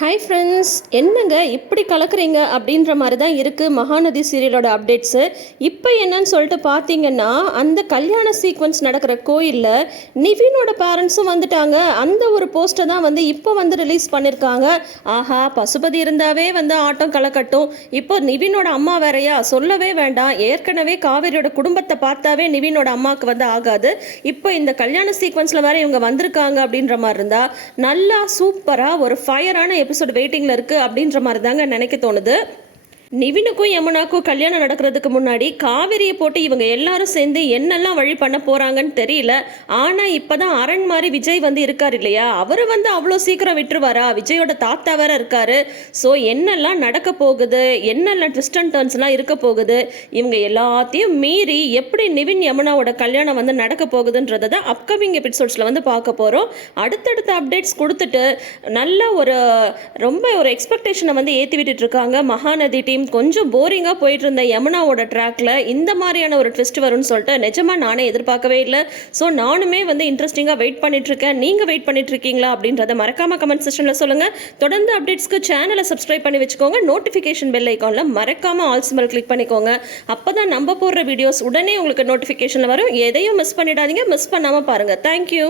Hi friends என்னங்க இப்படி கலக்குறீங்க அப்படின்ற மாதிரி தான் இருக்குது மகாநதி சீரியலோட அப்டேட்ஸு இப்போ என்னன்னு சொல்லிட்டு பார்த்தீங்கன்னா அந்த கல்யாண சீக்வன்ஸ் நடக்கிற கோயிலில் நிவினோட பேரண்ட்ஸும் வந்துட்டாங்க. அந்த ஒரு போஸ்ட்டை தான் வந்து இப்போ வந்து ரிலீஸ் பண்ணியிருக்காங்க ஆஹா பசுபதி இருந்தாவே வந்து ஆட்டம் கலக்கட்டும். இப்போ நிவினோட அம்மா வேறையா? சொல்லவே வேண்டாம். ஏற்கனவே காவேரியோட குடும்பத்தை பார்த்தாவே நிவினோட அம்மாவுக்கு வந்து ஆகாது. இப்போ இந்த கல்யாண சீக்வன்ஸில் வேற இவங்க வந்திருக்காங்க அப்படின்ற மாதிரி இருந்தால் நல்லா சூப்பராக ஒரு ஃபயரான எபிசோடு வெயிட்டிங்கில் இருக்குது அப்படின்ற மாதிரி தாங்க நினைக்க தோணுது. நிவினுக்கும் யமுனாக்கும் கல்யாணம் நடக்கிறதுக்கு முன்னாடி காவிரியை போட்டு இவங்க எல்லாரும் சேர்ந்து என்னெல்லாம் வழி பண்ண போகிறாங்கன்னு தெரியல. ஆனால் இப்போ தான் அரண் மாதிரி விஜய் வந்து இருக்கார் இல்லையா? அவர் வந்து அவ்வளோ சீக்கிரம் விட்டுருவாரா? விஜயோட தாத்தா வேற இருக்காரு. ஸோ என்னெல்லாம் நடக்க போகுது? என்னெல்லாம் ட்விஸ்ட் அண்ட் டர்ன்ஸ்லாம் இருக்க போகுது? இவங்க எல்லாத்தையும் மீறி எப்படி நிவின் யமுனாவோட கல்யாணம் வந்து நடக்க போகுதுன்றதை தான் அப்கமிங் எபிசோட்ஸில் வந்து பார்க்க போகிறோம் அடுத்தடுத்த அப்டேட்ஸ் கொடுத்துட்டு நல்ல ஒரு ரொம்ப ஒரு எக்ஸ்பெக்டேஷனை வந்து ஏற்றி விட்டுட்டு இருக்காங்க. மகாநதி டீம் கொஞ்சம் போரிங்காக போயிட்டு இருந்த யமுனாவோட ட்ராக்ல இந்த மாதிரியான ஒரு ட்விஸ்ட் வரும்னு சொல்லிட்டு நிஜமா நானே எதிர்பார்க்கவே இல்லை. ஸோ நானுமே வந்து இன்ட்ரெஸ்டிங்காக வெயிட் பண்ணிட்டு இருக்கேன் நீங்கள் வெயிட் பண்ணிட்டு இருக்கீங்களா அப்படின்றத மறக்காம கமெண்ட் செக்ஷனில் சொல்லுங்கள் தொடர்ந்து அப்டேட்ஸ்க்கு சேனலை சப்ஸ்கிரைப் பண்ணி வச்சுக்கோங்க. நோட்டிஃபிகேஷன் பெல் ஐக்கானில் மறக்காம ஆல் சிம்பல் கிளிக் பண்ணிக்கோங்க. அப்போ தான் நம்ம போடுற வீடியோஸ் உடனே உங்களுக்கு நோட்டிஃபிகேஷனில் வரும். எதையும் மிஸ் பண்ணிடாதீங்க. மிஸ் பண்ணாமல் பாருங்கள் தேங்க்யூ